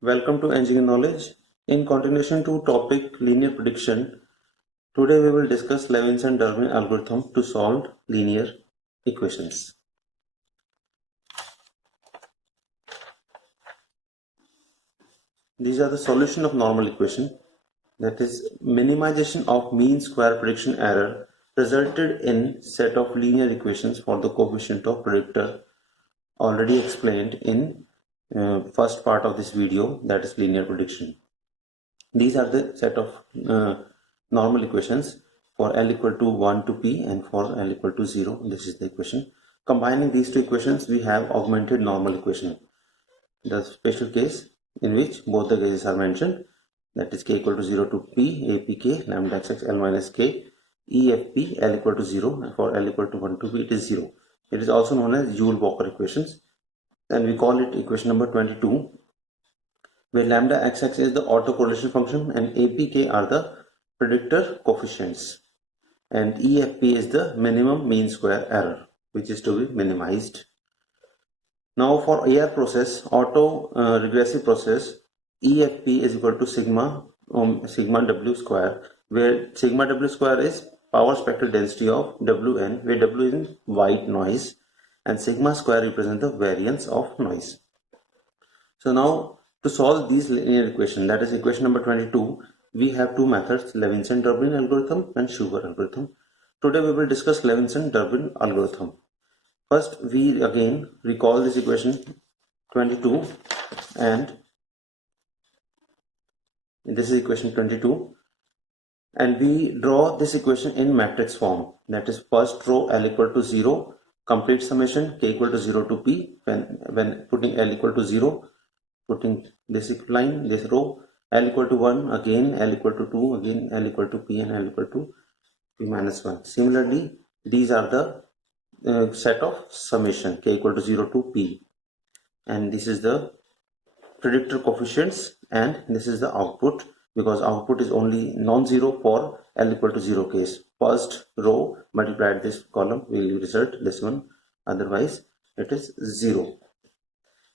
Welcome to Engineering Knowledge. In continuation to topic linear prediction, today we will discuss Levinson-Durbin algorithm to solve linear equations. These are the solution of normal equation, that is minimization of mean square prediction error resulted in set of linear equations for the coefficient of predictor already explained in first part of this video, that is linear prediction. These are the set of normal equations for L equal to 1 to P and for L equal to 0. This is the equation. Combining these two equations, we have augmented normal equation. The special case in which both the cases are mentioned, that is K equal to 0 to P, APK, lambda XX L minus K, EFP, L equal to 0, and for L equal to 1 to P, it is 0. It is also known as Joule-Walker equations, and we call it equation number 22, where lambda XX is the autocorrelation function and APK are the predictor coefficients, and EFP is the minimum mean square error which is to be minimized. Now for AR process, auto regressive process, EFP is equal to sigma W square, where sigma W square is power spectral density of Wn, where W is in white noise and sigma square represents the variance of noise. So now to solve these linear equation, that is equation number 22, we have two methods, Levinson-Durbin algorithm and Sugar algorithm. Today we will discuss Levinson-Durbin algorithm. First, we again recall this equation 22, and this is equation 22, and we draw this equation in matrix form, that is first row L equal to 0, complete summation K equal to 0 to P, when putting L equal to 0, putting this line, this row, L equal to 1, again L equal to 2, again L equal to P, and L equal to P minus 1. Similarly, these are the set of summation K equal to 0 to P, and this is the predictor coefficients, and this is the output, because output is only non-zero for L equal to 0 case. First row multiplied this column will result this one, otherwise it is 0.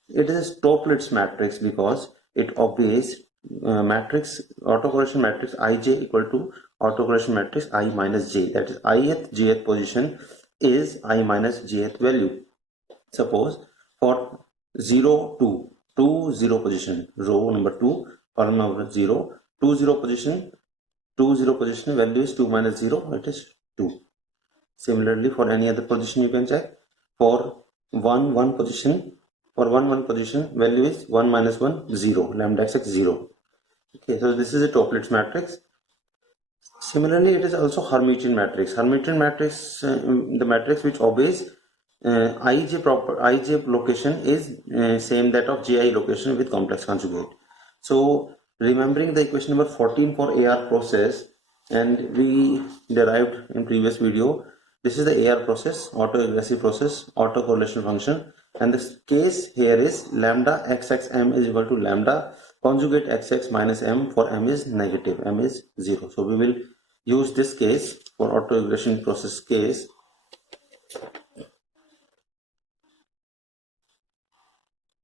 It is a Toeplitz matrix because it obeys matrix autocorrelation matrix Ij equal to autocorrelation matrix I minus j, that is ith jth position is I minus jth value. Suppose for 0 to 2 0 position, row number 2 column number 0, 2 0 position, 2 0 position value is 2 minus 0, it is 2. Similarly for any other position you can check. For 1 1 position, for 1 1 position value is 1 minus 1 0, lambda XX 0. Okay, so this is a Toeplitz matrix. Similarly, it is also Hermitian matrix. Hermitian matrix, the matrix which obeys Ij location is same that of Ji location with complex conjugate. So remembering the equation number 14 for AR process, and we derived in previous video, this is the AR process, autoregressive process, autocorrelation function, and this case here is lambda XXM is equal to lambda conjugate XX minus M, for M is negative, M is 0. So we will use this case for autoregression process case.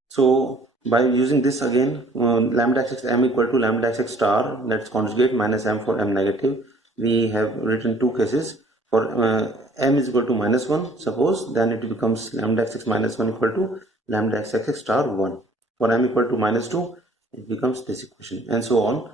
So by using this again, lambda XX M equal to lambda XX star, that's conjugate minus M for M negative. We have written two cases. For M is equal to minus 1, suppose, then it becomes lambda XX minus 1 equal to lambda XX star 1. For M equal to minus 2, it becomes this equation, and so on.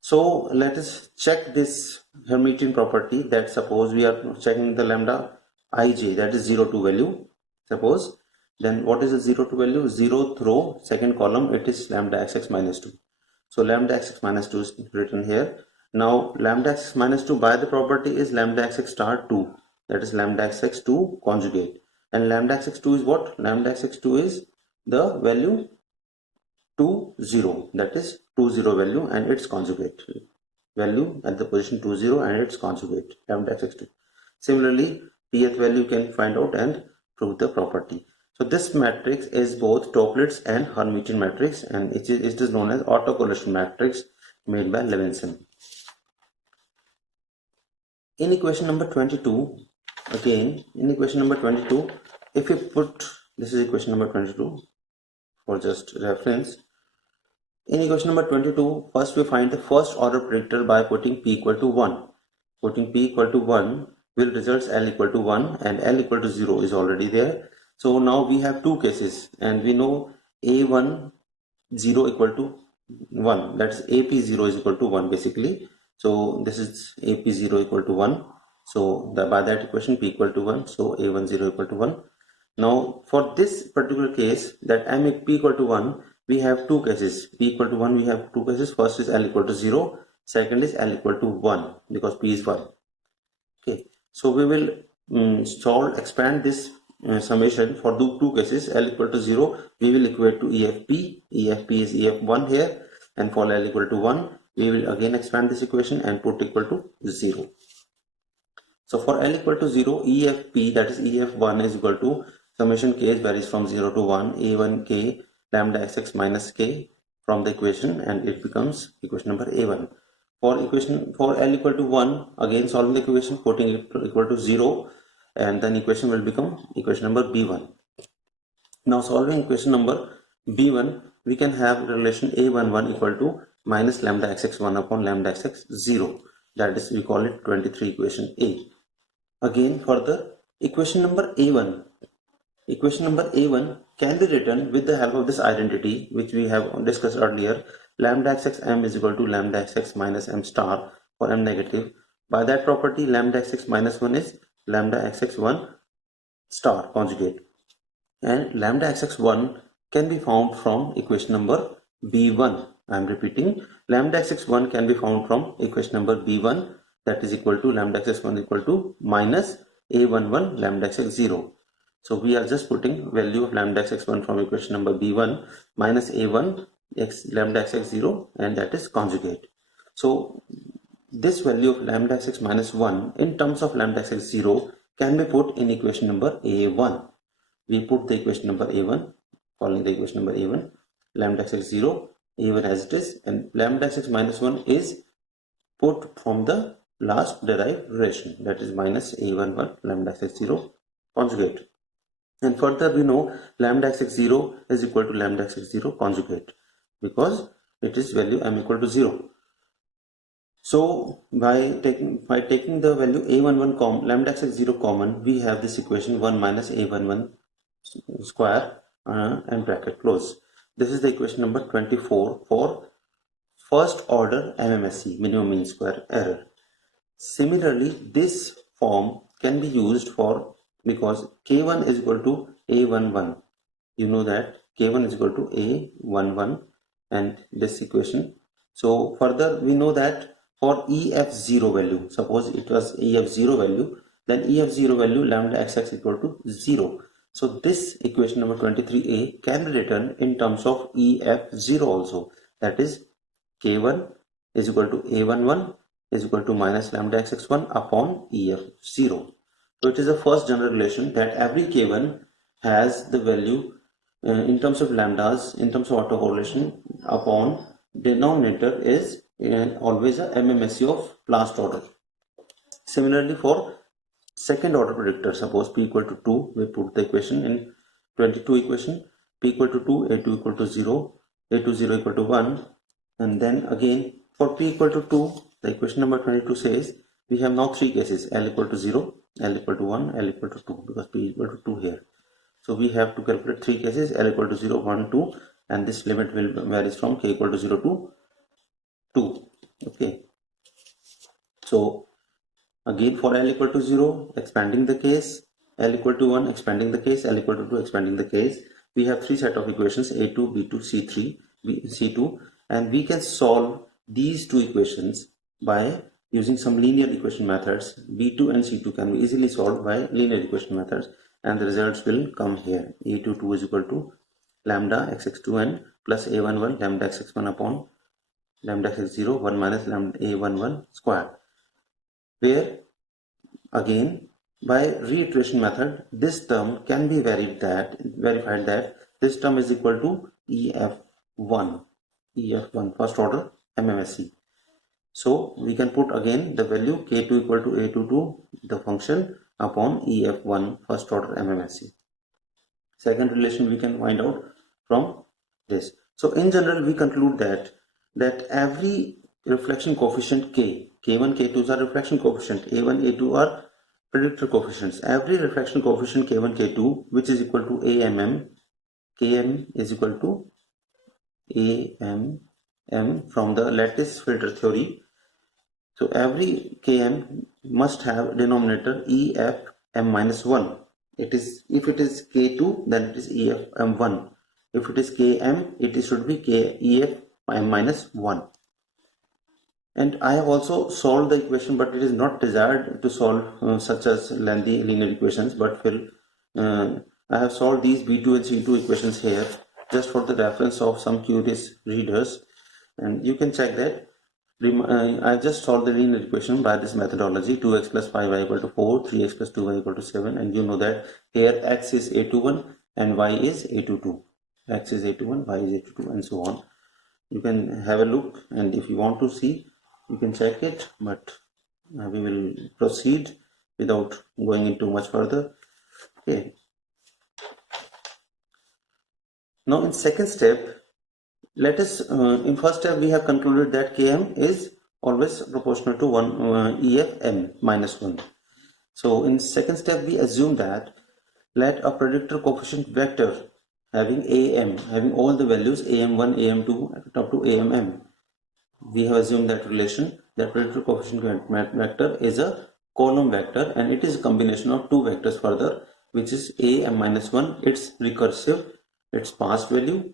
So let us check this Hermitian property, that suppose we are checking the lambda Ij, that is 0 to value, suppose, then what is the 0 to value? 0th row, second column, it is lambda XX minus 2. So lambda XX minus 2 is written here. Now lambda XX minus 2 by the property is lambda XX star 2, that is lambda XX 2 conjugate, and lambda XX 2 is what? Lambda XX 2 is the value 2 0, that is 2 0 value and its conjugate value at the position 2 0 and its conjugate lambda XX 2. Similarly, pth value you can find out and prove the property. So this matrix is both Toeplitz and Hermitian matrix, and it is known as autocorrelation matrix made by Levinson. In equation number 22, again in equation number 22, if we put, this is equation number 22 for just reference. In equation number 22, first we find the first order predictor by putting p equal to 1. Putting p equal to 1 will result L equal to 1 and L equal to 0 is already there. So now we have two cases and we know A1 0 equal to 1, that's AP0 is equal to 1 basically. So this is AP0 equal to 1. So by that equation p equal to 1, so A10 equal to 1. Now for this particular case that p equal to 1, we have two cases. P equal to 1, we have two cases. First is L equal to 0, second is L equal to 1 because p is 1. Okay, so we will expand this summation for the two cases. L equal to 0, we will equate to EFP. EFP is EF1 here, and for L equal to 1, we will again expand this equation and put equal to 0. So for L equal to 0, EFP, that is EF1 is equal to summation k varies from 0 to 1, A1k lambda xx minus k from the equation, and it becomes equation number A1. For L equal to 1, again solving the equation, putting it equal to 0, and then equation will become equation number B1. Now solving equation number B1, we can have relation A11 equal to minus lambda xx1 upon lambda xx0. That is, we call it 23 equation A. Again further, equation number A1 can be written with the help of this identity which we have discussed earlier. Lambda xx m is equal to lambda xx minus m star for m negative. By that property, lambda xx minus 1 is lambda xx1 star conjugate, and lambda xx1 can be found from equation number B1. I am repeating, lambda xx1 can be found from equation number B1, that is equal to lambda xx1 equal to minus A11 lambda xx0. So we are just putting value of lambda xx1 from equation number B1 minus A1 x lambda xx0, and that is conjugate. So this value of lambda xx minus 1 in terms of lambda xx0 can be put in equation number A1. We put the equation number A1, following the equation number A1, lambda xx0, A1 as it is, and lambda xx minus 1 is put from the last derived relation, that is minus A11 lambda xx0 conjugate. And further we know lambda xx0 is equal to lambda xx0 conjugate because it is value m equal to 0. So by taking the value A11 lambda xx0 common, we have this equation 1 minus A11 square and bracket close. This is the equation number 24 for first order MMSE, minimum mean square error. Similarly, this form can be used for, because K1 is equal to A11. You know that K1 is equal to A11 and this equation. So further we know that for EF0 value, suppose it was EF0 value, then EF0 value lambda xx equal to 0. So this equation number 23a can be written in terms of EF0 also, that is K1 is equal to A11 is equal to minus lambda xx1 upon EF0. So it is the first general relation that every K1 has the value in terms of lambdas, in terms of autocorrelation upon denominator is always a MMSE of last order. Similarly for second order predictor, suppose p equal to 2, we put the equation in 22 equation, p equal to 2, a2 equal to 0, a2 0 equal to 1, and then again for p equal to 2, the equation number 22 says we have now three cases, L equal to 0, L equal to 1, L equal to 2, because p equal to 2 here. So we have to calculate three cases, L equal to 0, 1, 2, and this limit will varies from k equal to 0 to 2. Okay. So again for L equal to 0, expanding the case, L equal to 1, expanding the case, L equal to 2, expanding the case. We have three set of equations, A2, B2, C3, C2, and we can solve these two equations by using some linear equation methods. B2 and C2 can be easily solved by linear equation methods, and the results will come here. A22 is equal to lambda xx2n plus A11 lambda xx1 upon lambda x0 1 minus lambda A11 square, where again by reiteration method this term can be verified that this term is equal to EF1 first order MMSE. So we can put again the value k2 equal to a22, the function upon EF1 first order MMSE. Second relation we can find out from this. So in general, we conclude that every reflection coefficient K1, K2s are reflection coefficient, A1, A2 are predictor coefficients. Every reflection coefficient K1, K2, which is equal to AMM, Km is equal to AMM from the lattice filter theory. So every Km must have denominator EFM minus 1. If it is K2, then it is EFM1. If it is Km, it should be EFM minus 1. And I have also solved the equation, but it is not desired to solve such as lengthy linear equations, but I have solved these B2 and C2 equations here just for the reference of some curious readers, and you can check that. I just solved the linear equation by this methodology: 2x plus 5y equal to 4, 3x plus 2y equal to 7, and you know that here x is a21 and y is a22. X is a21, y is a22, and so on. You can have a look, and if you want to see, you can check it, but we will proceed without going into much further. Okay. Now in second step, let us, in first step we have concluded that Km is always proportional to 1 EFM minus 1. So in second step we assume that let a predictor coefficient vector having AM, having all the values AM1, AM2 up to AMM. We have assumed that relation, that predictor coefficient vector is a column vector, and it is a combination of two vectors further, which is AM minus 1, its recursive, its past value,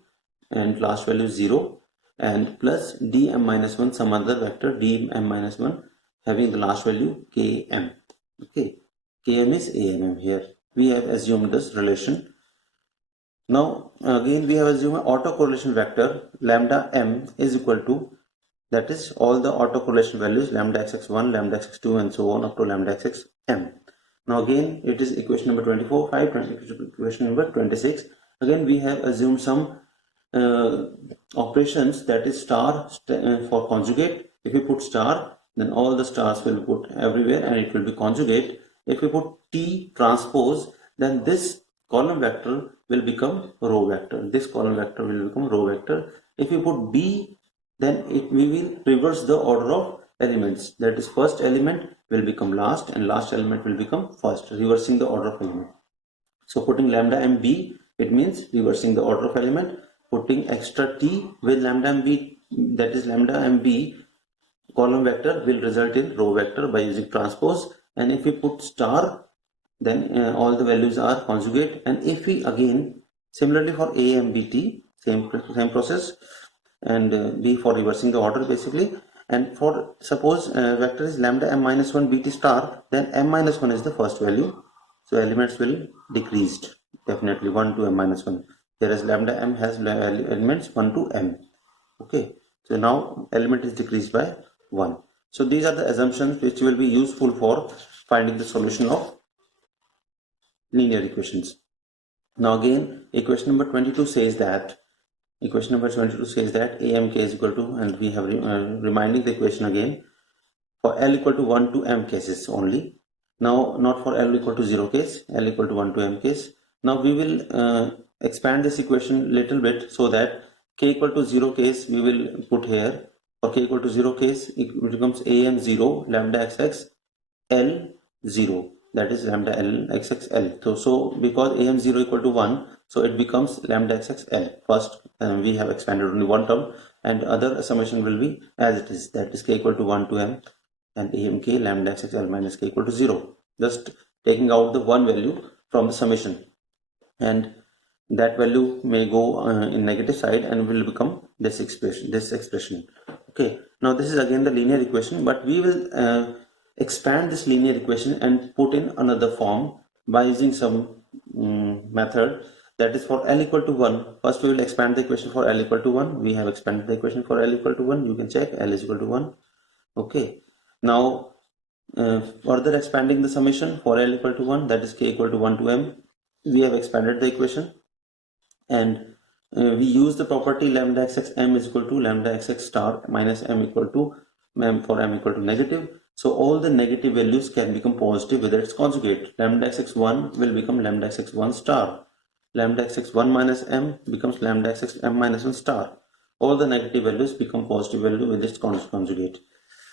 and last value is 0, and plus dm minus 1, some other vector dm minus 1 having the last value km. Okay, km is AMM here. We have assumed this relation. Now again we have assumed an autocorrelation vector lambda m is equal to, that is all the autocorrelation values lambda xx1, lambda xx2, and so on up to lambda xxm. Now again it is equation number 24, equation number 26. Again we have assumed some operations, that is star for conjugate. If we put star, then all the stars will be put everywhere and it will be conjugate. If we put T transpose, then this column vector will become row vector. This column vector will become row vector. If we put B, then we will reverse the order of elements. That is first element will become last and last element will become first, reversing the order of element. So putting lambda mb, it means reversing the order of element. Putting extra t with lambda mb, that is lambda mb column vector will result in row vector by using transpose. And if we put star, then all the values are conjugate. And if we again similarly for a and bt, same process, and b for reversing the order basically. And for suppose vector is lambda m minus 1 bt star, then m minus 1 is the first value, so elements will decreased definitely 1 to m minus 1, whereas lambda m has elements 1 to m. Okay, so now element is decreased by 1. So these are the assumptions which will be useful for finding the solution of linear equations. Now again equation number 22 says that amk is equal to, and we have reminding the equation again, for L equal to 1 to m cases only. Now not for L equal to 0 case, L equal to 1 to m case. Now we will expand this equation little bit so that k equal to 0 case we will put here. For k equal to 0 case, it becomes am 0 lambda xx L 0, that is lambda L xxl. So because am 0 equal to 1, so it becomes lambda xxl. First we have expanded only one term, and other summation will be as it is, that is k equal to 1 to m and amk lambda xxl minus k equal to 0, just taking out the one value from the summation, and that value may go in negative side and will become this expression. Okay, now this is again the linear equation, but we will expand this linear equation and put in another form by using some method, that is for L equal to 1. First we will expand the equation for L equal to 1. We have expanded the equation for L equal to 1. You can check L is equal to 1. Okay, now further expanding the summation for L equal to 1, that is k equal to 1 to m. We have expanded the equation, and we use the property lambda xx m is equal to lambda xx star minus m equal to m for m equal to negative. So all the negative values can become positive with its conjugate. Lambda xx1 will become lambda xx1 star. Lambda xx1 minus m becomes lambda xxm minus 1 star. All the negative values become positive value with its conjugate.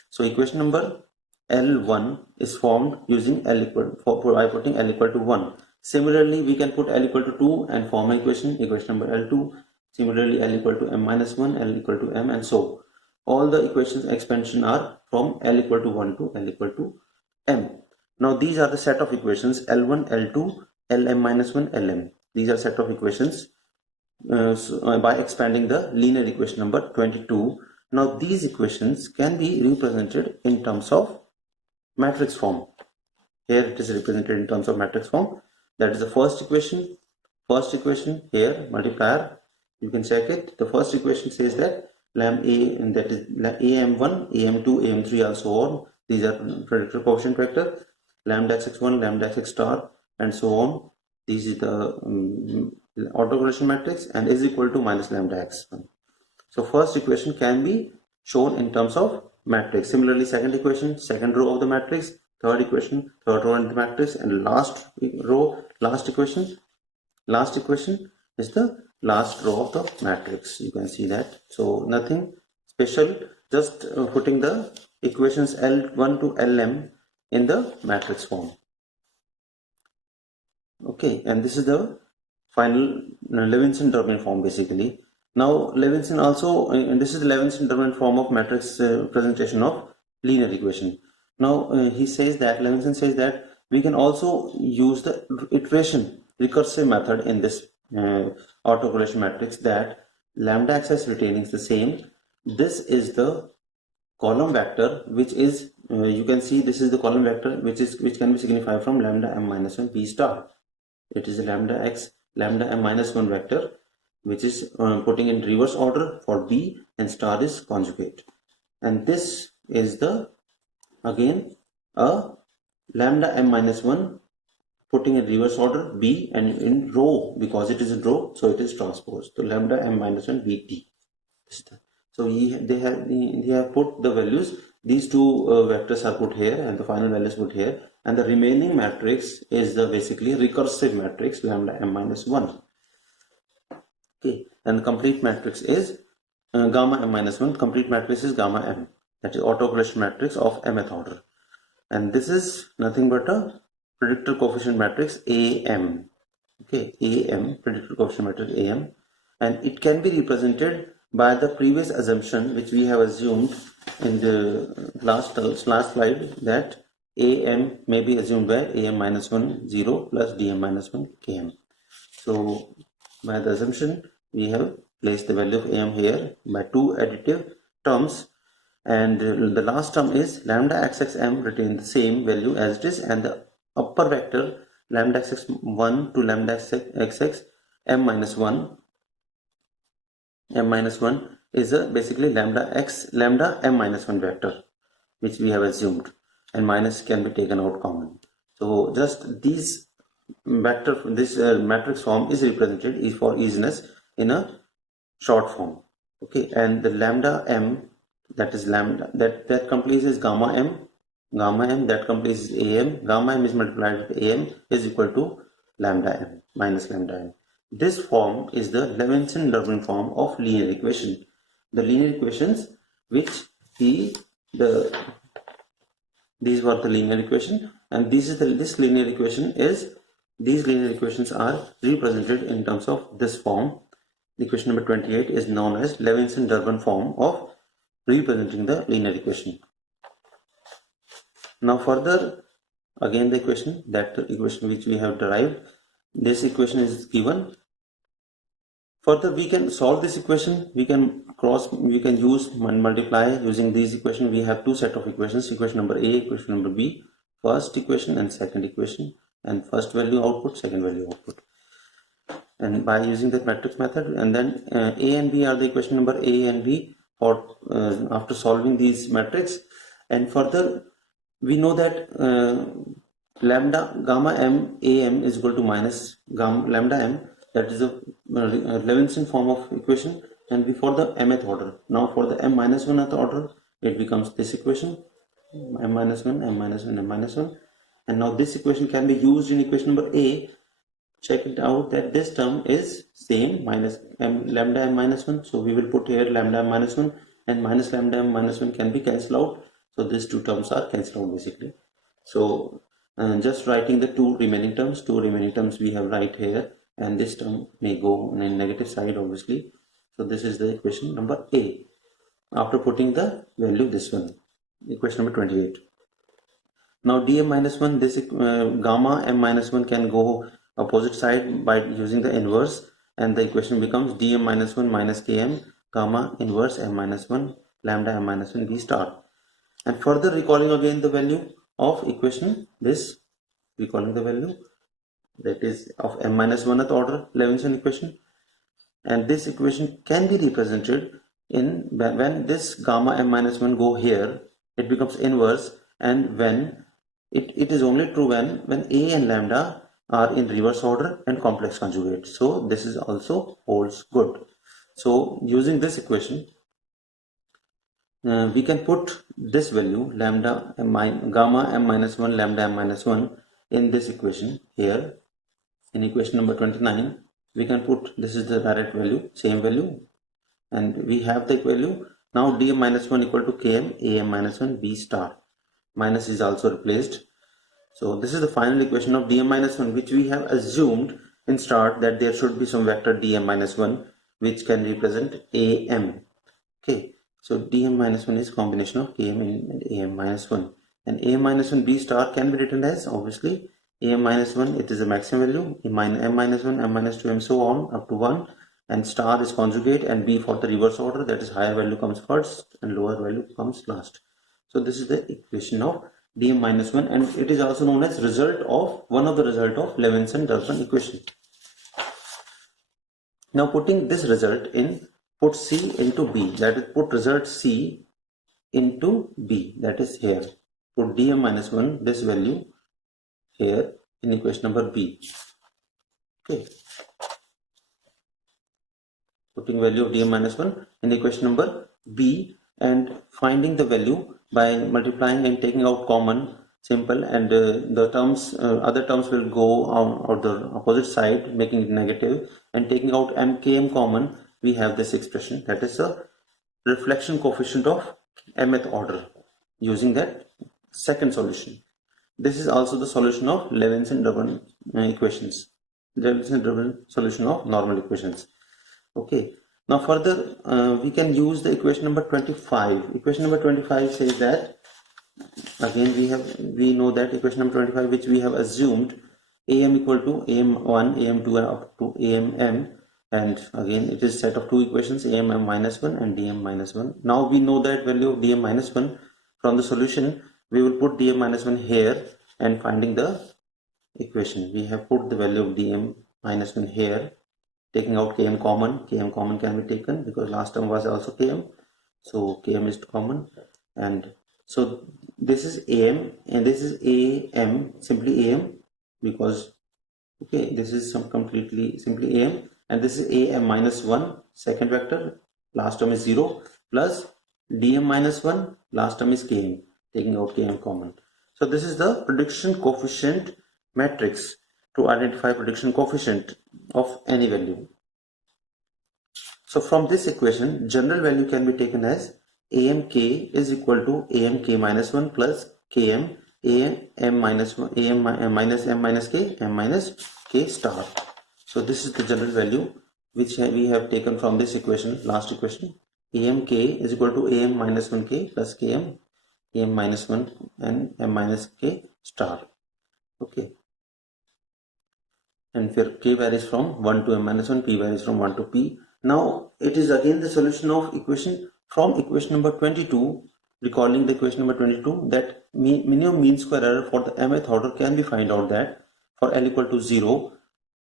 So equation number L1 is formed using L equal by putting L equal to 1. Similarly, we can put L equal to 2 and form equation number L2. Similarly, L equal to m minus 1, L equal to m, and so all the equations expansion are from L equal to 1 to L equal to m. Now these are the set of equations L1, L2, Lm minus 1, Lm. These are set of equations by expanding the linear equation number 22. Now these equations can be represented in terms of matrix form. Here it is represented in terms of matrix form. That is the first equation. First equation here, multiplier. You can check it. The first equation says that lam a, and that is am1, am2, am3, and so on. These are predictor coefficient vector. Lambda xx1, lambda xx star, and so on. This is the autocorrelation matrix and is equal to minus lambda x1. So first equation can be shown in terms of matrix. Similarly, second equation, second row of the matrix, third equation, third row in the matrix, and last row, last equation is the last row of the matrix. You can see that. So nothing special, just putting the equations L1 to Lm in the matrix form. Okay, and this is the final Levinson-Durbin form basically. Now Levinson also, and this is the Levinson-Durbin form of matrix presentation of linear equation. Now he says that, Levinson says that we can also use the iteration recursive method in this autocorrelation matrix, that lambda x's retaining the same. This is the column vector which is, you can see this is the column vector which can be signified from lambda m minus 1 b star. It is a lambda x lambda m minus 1 vector which is putting in reverse order for b, and star is conjugate. And this is the again a lambda m minus 1 putting in reverse order b, and in row, because it is in row, so it is transposed. So lambda m minus 1 bt. So they have put the values. These two vectors are put here, and the final values put here, and the remaining matrix is the basically recursive matrix lambda m minus 1. Okay, and the complete matrix is gamma m minus 1. Complete matrix is gamma m. That is autocorrelation matrix of mth order, and this is nothing but a predictor coefficient matrix AM. Okay, AM, predictor coefficient matrix AM, and it can be represented by the previous assumption which we have assumed in the last slide, that AM may be assumed by AM minus 1 0 plus DM minus 1 KM. So by the assumption we have placed the value of AM here by two additive terms, and the last term is lambda xxm retain the same value as it is, and the upper vector lambda xx1 to lambda xx m minus 1 is basically lambda m minus 1 vector which we have assumed, and minus can be taken out common. So just these vector, this matrix form is represented for easiness in a short form. Okay, and the lambda m, that is lambda that comprises gamma m that comprises am. Gamma m is multiplied with am is equal to lambda m minus lambda m. This form is the Levinson-Durbin form of linear equation. The linear equations which these were the linear equation, and these linear equations are represented in terms of this form. Equation number 28 is known as Levinson-Durbin form of representing the linear equation. Now further, again the equation which we have derived, this equation is given. Further, we can solve this equation. We can use and multiply using these equations. We have two set of equations: equation number A, equation number B. First equation and second equation, and first value output, second value output. And by using the matrix method, and then A and B are the equation number A and B for after solving these matrix. And further, we know that gamma m am is equal to minus lambda m. That is a Levinson form of equation, and before the mth order. Now for the m minus 1th order, it becomes this equation. m minus 1, m minus 1, m minus 1. And now this equation can be used in equation number A. Check it out that this term is same, minus lambda m minus 1. So we will put here lambda m minus 1, and minus lambda m minus 1 can be cancelled out. So these two terms are cancelled out basically. So just writing the two remaining terms we have right here, and this term may go on the negative side obviously. So this is the equation number A after putting the value this one, equation number 28. Now dm minus 1, this gamma m minus 1 can go opposite side by using the inverse, and the equation becomes dm minus 1 minus km gamma inverse m minus 1 lambda m minus 1 b star. And further recalling again the value of equation, this recalling the value that is of m minus 1th order Levinson equation, and this equation can be represented in when this gamma m minus 1 go here, it becomes inverse, and when it is only true when a and lambda are in reverse order and complex conjugate. So this is also holds good. So using this equation, we can put this value lambda gamma m minus 1 lambda m minus 1 in this equation here. In equation number 29, we can put, this is the direct value, same value, and we have the value. Now dm minus 1 equal to km am minus 1 b star. Minus is also replaced. So this is the final equation of dm minus 1, which we have assumed in start that there should be some vector dm minus 1 which can represent am. Okay, so dm minus 1 is combination of km and am minus 1, and am minus 1 b star can be written as obviously am minus 1, it is the maximum value, m minus 1, m minus 2, and so on up to 1, and star is conjugate, and b for the reverse order, that is higher value comes first and lower value comes last. So this is the equation of dm minus 1, and it is also known as result of one of the result of Levinson-Durbin equation. Now putting this result in, put c into b, that is put result c into b, that is here, put dm minus 1 this value here in equation number b. Okay, putting value of dm minus 1 in equation number b and finding the value by multiplying and taking out common, simple, and the terms other terms will go on the opposite side, making it negative, and taking out mkm common, we have this expression, that is a reflection coefficient of mth order, using that second solution. This is also the solution of Levinson-Durbin equations, Levinson-Durbin solution of normal equations. Okay, now further we can use the equation number 25. Equation number 25 says that, again we know that equation number 25, which we have assumed am equal to am1, am2 up to am, and again it is set of two equations, am minus 1 and dm minus 1. Now we know that value of dm minus 1 from the solution. We will put dm minus 1 here, and finding the equation, we have put the value of dm minus 1 here, taking out km common can be taken because last term was also km, so km is common, and so this is am and this is am, simply am, because okay, this is some completely simply am, and this is am minus 1 second vector, last term is 0, plus dm minus 1 last term is km, taking out km common. So this is the prediction coefficient matrix to identify prediction coefficient of any value. So from this equation, general value can be taken as amk is equal to amk minus 1 plus km am minus 1 am minus m minus k m minus k star. So this is the general value which we have taken from this equation, last equation. Amk is equal to am minus 1k plus km am minus 1 and m minus k star. Okay, and here k varies from 1 to m minus 1, p varies from 1 to p. Now it is again the solution of equation from equation number 22, recalling the equation number 22, that minimum mean square error for the mth order can be find out that for L equal to 0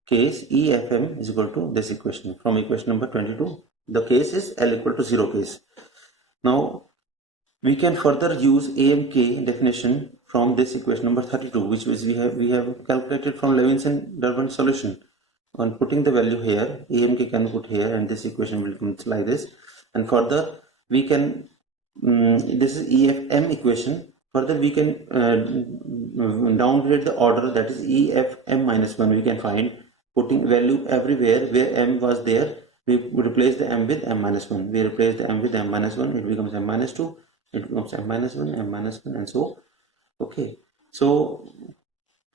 case EFM is equal to this equation from equation number 22. The case is L equal to 0 case. Now we can further use AMK definition from this equation number 32, which we have calculated from Levinson-Durbin solution. On putting the value here, AMK can put here, and this equation will come like this. And further we can this is EFM equation, Further, we can downgrade the order, that is E, F, M minus 1 we can find, putting value everywhere where M was there. We replace the M with M minus 1. We replace the M with M minus 1. It becomes M minus 2. It becomes M minus 1, M minus 1, and so. Okay. So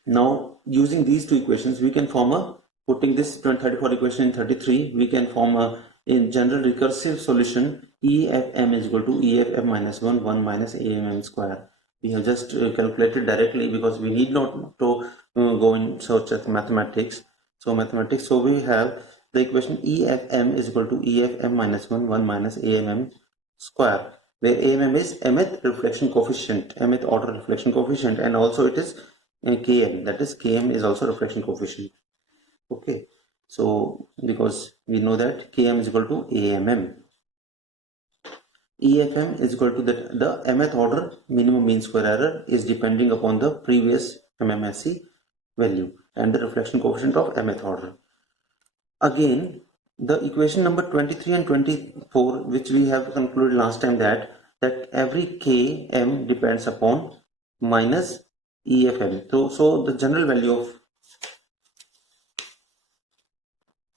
now using these two equations, we can form a, putting this 34 equation in 33, we can form a, in general recursive solution, EFM is equal to EFM minus 1, 1 minus AMM square. We have just calculated directly because we need not to go in search of mathematics. So we have the equation EFM is equal to EFM minus 1, 1 minus AMM square, where AMM is mth reflection coefficient, mth order reflection coefficient, and also it is Km, that is Km is also reflection coefficient. Okay, so because we know that Km is equal to AMM. EFM is equal to the mth order minimum mean square error is depending upon the previous MMSE value and the reflection coefficient of mth order. Again, the equation number 23 and 24, which we have concluded last time, that every Km depends upon minus EFM. So the general value of,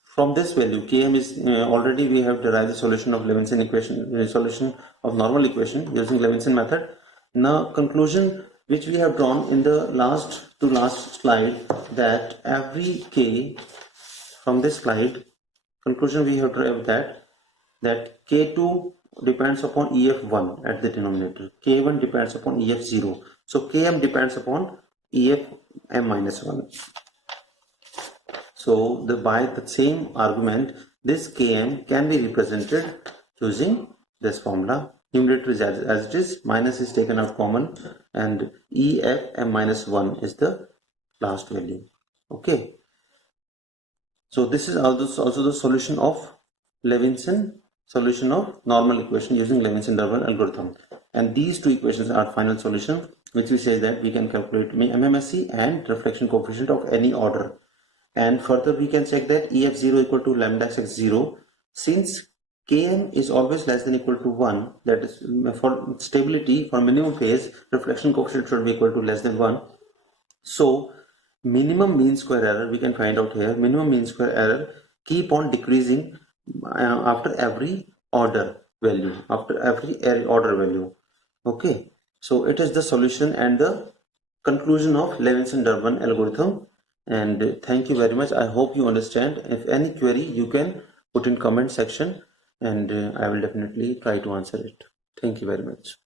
from this value Km is already we have derived the solution of Levinson equation, solution of normal equation using Levinson method. Now conclusion which we have drawn in the last to last slide, that every K, from this slide conclusion we have derived that K2 depends upon EF1 at the denominator, K1 depends upon EF0, so Km depends upon EFM minus 1. So by the same argument, this Km can be represented using this formula. Numerator is as it is, minus is taken out common, and EFM minus 1 is the last value. Okay. So this is also the solution of Levinson, solution of normal equation using Levinson-Durbin algorithm. And these two equations are final solution, which we say that we can calculate MMSE and reflection coefficient of any order. And further we can check that EF0 equal to lambda x0, since Km is always less than equal to 1, that is for stability, for minimum phase, reflection coefficient should be equal to less than 1. So minimum mean square error we can find out here, minimum mean square error keep on decreasing after every order value, Okay, so it is the solution and the conclusion of Levinson-Durbin algorithm. And thank you very much. I hope you understand. If any query you can put in comment section, and I will definitely try to answer it. Thank you very much.